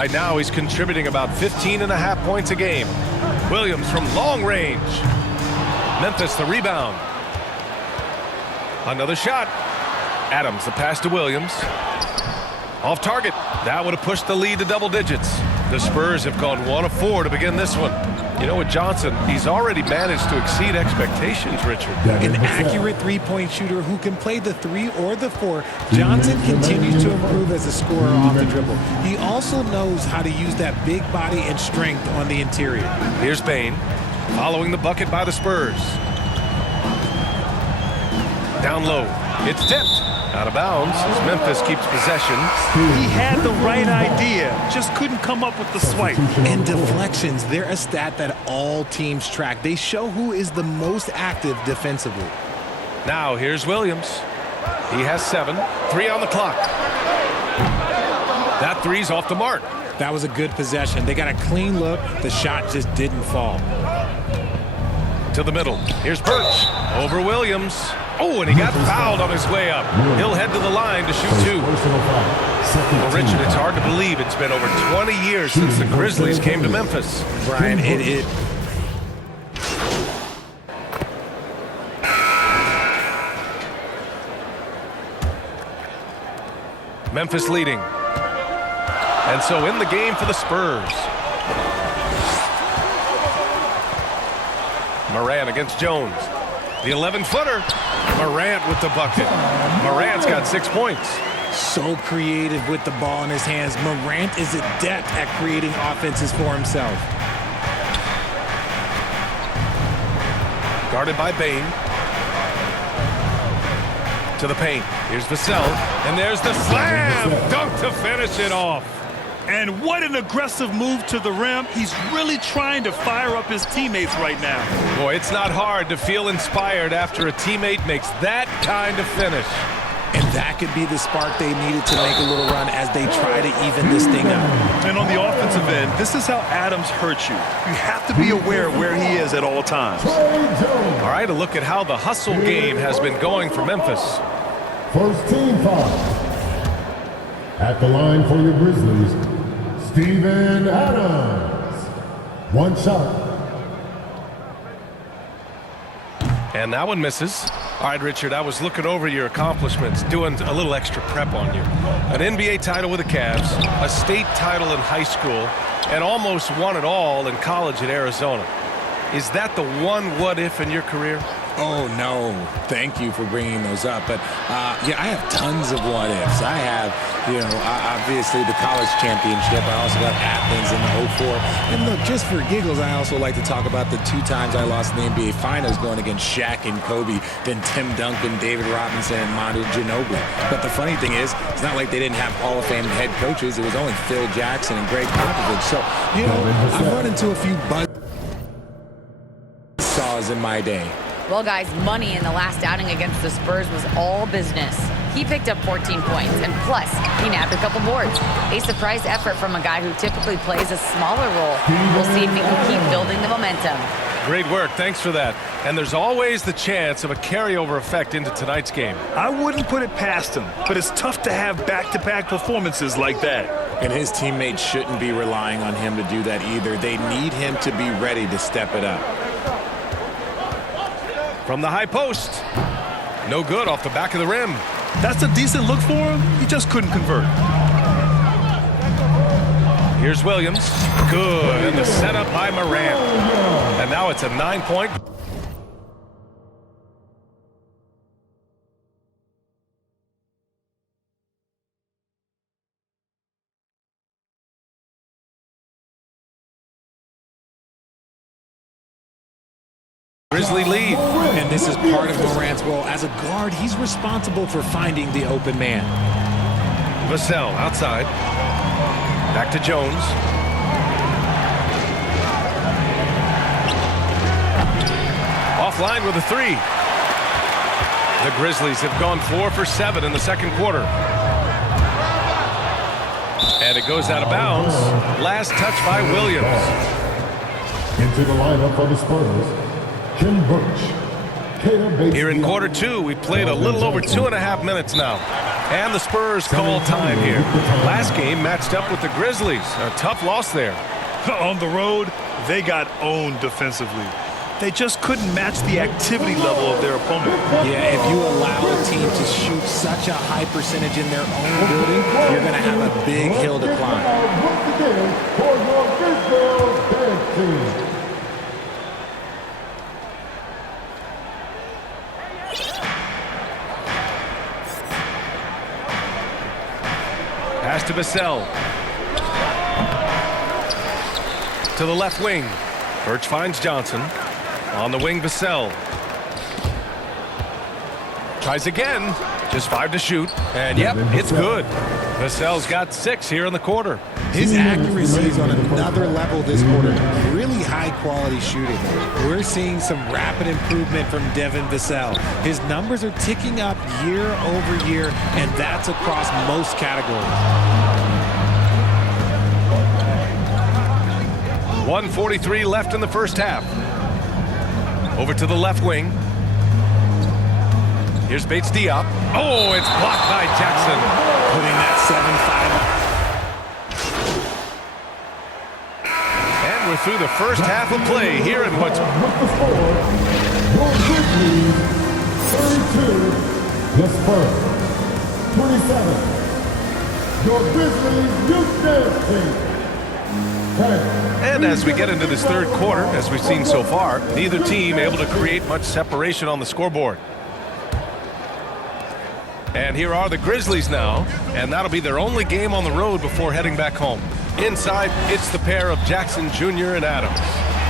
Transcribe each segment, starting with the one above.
Right now, he's contributing about 15.5 points a game. Williams from long range. Memphis the rebound. Another shot. Adams the pass to Williams. Off target. That would have pushed the lead to double digits. The Spurs have gone 1 of 4 to begin this one. You know, with Johnson, he's already managed to exceed expectations, Richard. An accurate three-point shooter who can play the 3 or the 4. Johnson continues to improve as a scorer off the dribble. He also knows how to use that big body and strength on the interior. Here's Bane, following the bucket by the Spurs. Down low. It's tipped. Out of bounds as Memphis keeps possession. He had the right idea, just couldn't come up with the swipe. And deflections, they're a stat that all teams track. They show who is the most active defensively. Now here's Williams. He has 7. 3 on the clock. That three's off the mark. That was a good possession. They got a clean look. The shot just didn't fall. To the middle. Here's Birch. Over Williams. Oh, and he got fouled on his way up. He'll head to the line to shoot 2. Well, Richard, it's hard to believe it's been over 20 years since the Grizzlies came to Memphis. Brian, it Memphis leading. And so in the game for the Spurs. Morant against Jones. The 11-footer. Morant with the bucket. Morant's got 6 points. So creative with the ball in his hands. Morant is adept at creating offenses for himself. Guarded by Bane. To the paint. Here's Vassell. And there's the slam dunk to finish it off. And what an aggressive move to the rim. He's really trying to fire up his teammates right now. Boy, it's not hard to feel inspired after a teammate makes that kind of finish. And that could be the spark they needed to make a little run as they try to even this thing up. And on the offensive end, this is how Adams hurts you. You have to be aware of where he is at all times. All right, a look at how the hustle game has been going for Memphis. First team foul. At the line for your Grizzlies, Steven Adams. 1 shot. And that one misses. All right, Richard, I was looking over your accomplishments, doing a little extra prep on you. An NBA title with the Cavs, a state title in high school, and almost won it all in college at Arizona. Is that the one what-if in your career? Oh, no. Thank you for bringing those up. But, yeah, I have tons of what-ifs. I have, obviously the college championship. I also got Athens in the 04. And, look, just for giggles, I also like to talk about the 2 times I lost in the NBA Finals going against Shaq and Kobe, then Tim Duncan, David Robinson, and Manu Ginobili. But the funny thing is, it's not like they didn't have Hall of Fame head coaches. It was only Phil Jackson and Greg Popovich. So, I've run into a few buzzsaws in my day. Well, guys, money in the last outing against the Spurs was all business. He picked up 14 points, and plus, he nabbed a couple boards. A surprise effort from a guy who typically plays a smaller role. We'll see if he can keep building the momentum. Great work. Thanks for that. And there's always the chance of a carryover effect into tonight's game. I wouldn't put it past him, but it's tough to have back-to-back performances like that. And his teammates shouldn't be relying on him to do that either. They need him to be ready to step it up. From the high post. No good off the back of the rim. That's a decent look for him. He just couldn't convert. Here's Williams. Good. And the setup by Morant. And now it's a 9-point. Grizzly lead. And this is part of Morant's role. As a guard, he's responsible for finding the open man. Vassell outside. Back to Jones. Offline with a 3. The Grizzlies have gone 4 for 7 in the second quarter. And it goes out of bounds. Last touch by Williams. Into the lineup for the Spurs, Kim Birch. Here in quarter 2, we played a little over 2.5 minutes now. And the Spurs call time here. Last game matched up with the Grizzlies. A tough loss there. On the road, they got owned defensively. They just couldn't match the activity level of their opponent. Yeah, if you allow a team to shoot such a high percentage in their own building, you're going to have a big hill to climb. Once again, for your Bisbell Band Team. Pass to Vassell. To the left wing. Birch finds Johnson. On the wing, Vassell. Tries again. Just 5 to shoot. And yep, it's good. Vassell's got 6 here in the quarter. His accuracy is on another level this quarter. Really high quality shooting. We're seeing some rapid improvement from Devin Vassell. His numbers are ticking up year over year, and that's across most categories. 1:43 left in the first half. Over to the left wing. Here's Bates Diop. Oh, it's blocked by Jackson. Putting that 7-5. And we're through the first half of play here in what's... With the score, your Grizzlies 32, the Spurs 27. Your Grizzlies Youth Dance Team 10. And as we get into this third quarter, as we've seen so far, neither team able to create much separation on the scoreboard. And here are the Grizzlies now, and that'll be their only game on the road before heading back home. Inside, it's the pair of Jackson Jr. and Adams.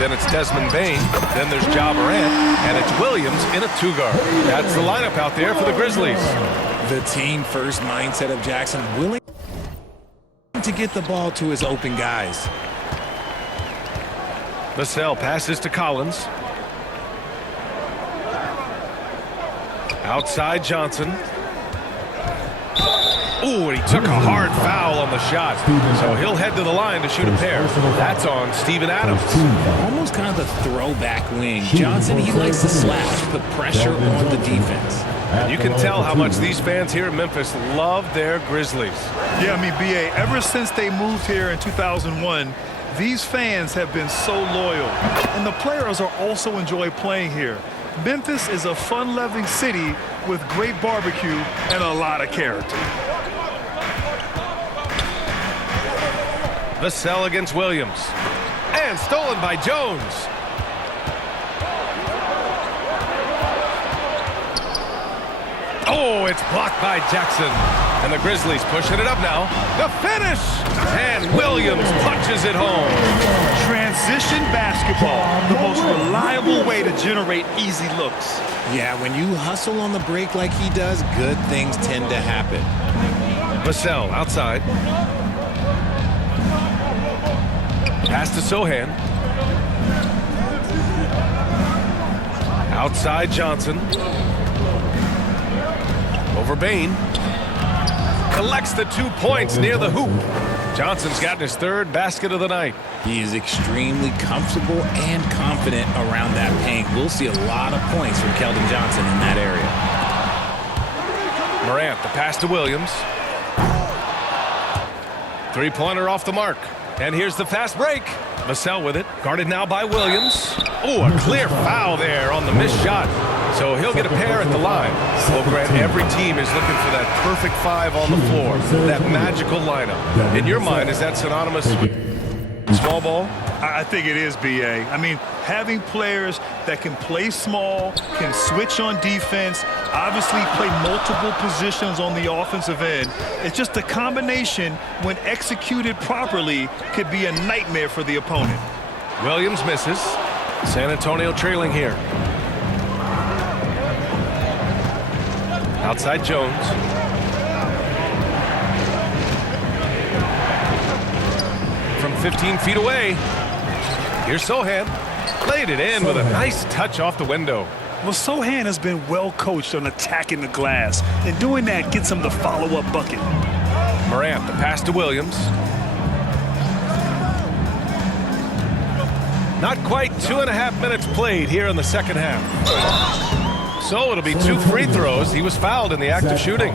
Then it's Desmond Bane, then there's Ja Morant, and it's Williams in a 2-guard. That's the lineup out there for the Grizzlies. The team-first mindset of Jackson, willing to get the ball to his open guys. Vassell passes to Collins. Outside Johnson. Ooh, and he took a hard foul on the shot. So he'll head to the line to shoot a pair. That's on Steven Adams. Almost kind of a throwback wing. Johnson, he likes to slash, put pressure on the defense. You can tell how much these fans here in Memphis love their Grizzlies. Yeah, I mean, B.A., ever since they moved here in 2001, these fans have been so loyal. And the players are also enjoy playing here. Memphis is a fun-loving city with great barbecue and a lot of character. Vassell against Williams. And stolen by Jones. Oh, it's blocked by Jackson. And the Grizzlies pushing it up now. The finish! And Williams punches it home. Transition basketball, the most reliable way to generate easy looks. Yeah, when you hustle on the break like he does, good things tend to happen. Vassell outside. Pass to Sohan. Outside Johnson. Over Bane. Collects the 2 points near the hoop. Johnson's gotten his 3rd basket of the night. He is extremely comfortable and confident around that paint. We'll see a lot of points from Keldon Johnson in that area. Morant, the pass to Williams. 3-pointer off the mark. And here's the fast break. Vassell with it. Guarded now by Williams. Oh, a clear foul there on the missed shot. So he'll get a pair at the line. Well, Grant, every team is looking for that perfect 5 on the floor. That magical lineup. In your mind, is that synonymous with small ball? I think it is, B.A. I mean, having players that can play small, can switch on defense, obviously play multiple positions on the offensive end. It's just a combination, when executed properly, could be a nightmare for the opponent. Williams misses. San Antonio trailing here. Outside Jones. From 15 feet away. Here's Sohan. Laid it in with a nice touch off the window. Well, Sohan has been well coached on attacking the glass, and doing that gets him the follow-up bucket. Morant, the pass to Williams. Not quite 2.5 minutes played here in the second half. So it'll be 2 free throws. He was fouled in the act of shooting.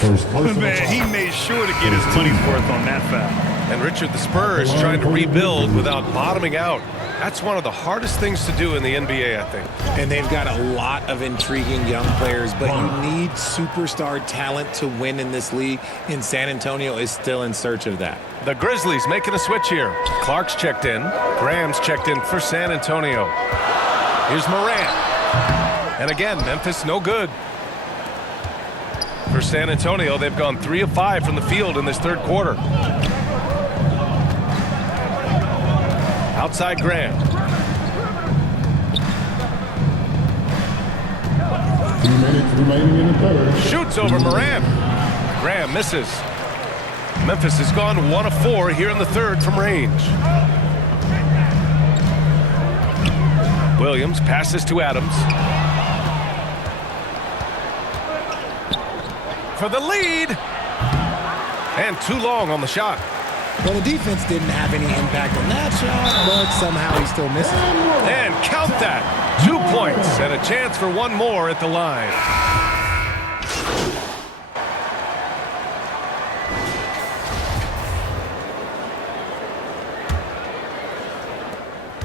First personal Man, he foul. made sure to get his money's worth on that foul. And Richard, the Spurs trying to rebuild without bottoming out. That's one of the hardest things to do in the NBA, I think. And they've got a lot of intriguing young players, but you need superstar talent to win in this league, and San Antonio is still in search of that. The Grizzlies making a switch here. Clark's checked in. Graham's checked in for San Antonio. Here's Morant. And again, Memphis no good. For San Antonio, they've gone 3 of 5 from the field in this third quarter. Outside Graham. 2 minutes remaining in the third. Shoots over Morant. Graham misses. Memphis has gone 1 of 4 here in the third from range. Williams passes to Adams. For the lead. And too long on the shot. Well, the defense didn't have any impact on that shot, but somehow he still misses it. And count that. 2 points and a chance for one more at the line.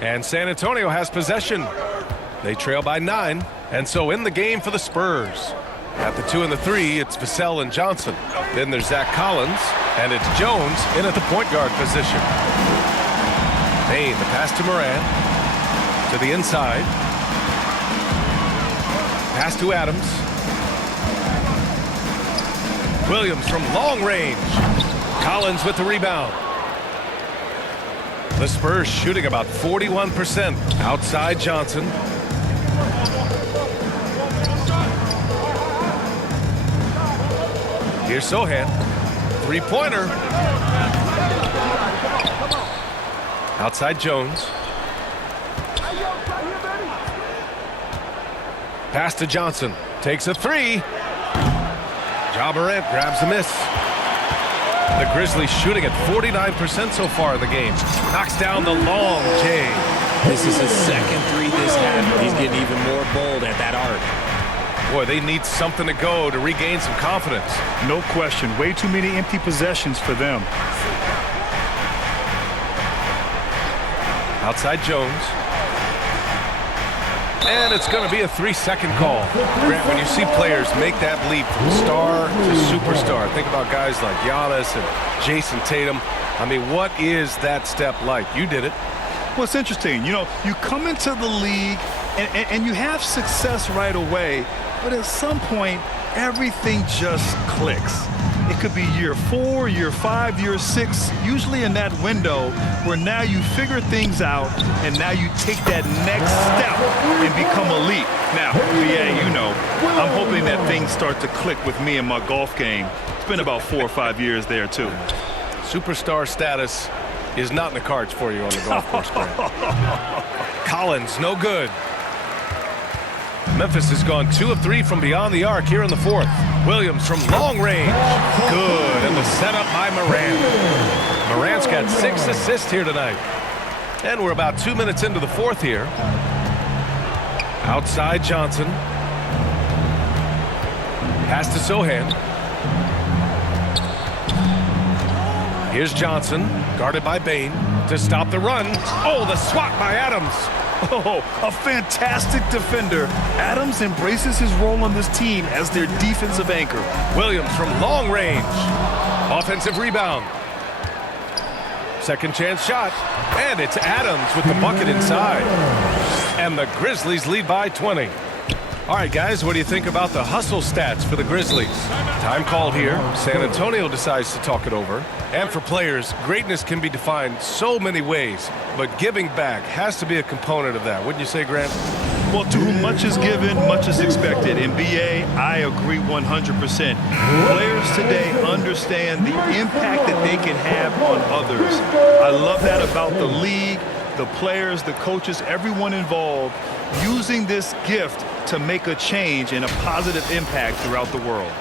And San Antonio has possession. They trail by 9, and so in the game for the Spurs. At the 2 and the 3, it's Vassell and Johnson. Then there's Zach Collins, and it's Jones in at the point guard position. Payne, the pass to Morant. To the inside. Pass to Adams. Williams from long range. Collins with the rebound. The Spurs shooting about 41% outside Johnson. Here's Sohan. Three-pointer. Outside Jones. Pass to Johnson. Takes a 3. Ja Morant grabs the miss. The Grizzlies shooting at 49% so far in the game. Knocks down the long J. This is his second 3 this half. He's getting even more bold at that arc. Boy, they need something to go to regain some confidence. No question. Way too many empty possessions for them. Outside Jones. And it's going to be a 3-second call. Grant, when you see players make that leap from star to superstar, think about guys like Giannis and Jason Tatum. I mean, what is that step like? You did it. Well, it's interesting. You know, you come into the league and you have success right away, but at some point, everything just clicks. It could be year 4, year 5, year 6, usually in that window where now you figure things out and now you take that next step and become elite. Now, BA, you know, I'm hoping that things start to click with me in my golf game. It's been about 4 or 5 years there, too. Superstar status is not in the cards for you on the golf course, Grant. Collins, no good. Memphis has gone 2 of 3 from beyond the arc here in the fourth. Williams from long range. Good. And the setup by Morant. Morant's got 6 assists here tonight. And we're about 2 minutes into the fourth here. Outside Johnson. Pass to Sohan. Here's Johnson, guarded by Bane, to stop the run. Oh, the swat by Adams. Oh, a fantastic defender. Adams embraces his role on this team as their defensive anchor. Williams from long range. Offensive rebound. Second chance shot. And it's Adams with the bucket inside. And the Grizzlies lead by 20. All right, guys, what do you think about the hustle stats for the Grizzlies? Time called here. San Antonio decides to talk it over. And for players, greatness can be defined so many ways, but giving back has to be a component of that. Wouldn't you say, Grant? Well, to whom much is given, much is expected. In BA, I agree 100%. Players today understand the impact that they can have on others. I love that about the league, the players, the coaches, everyone involved, using this gift to make a change and a positive impact throughout the world.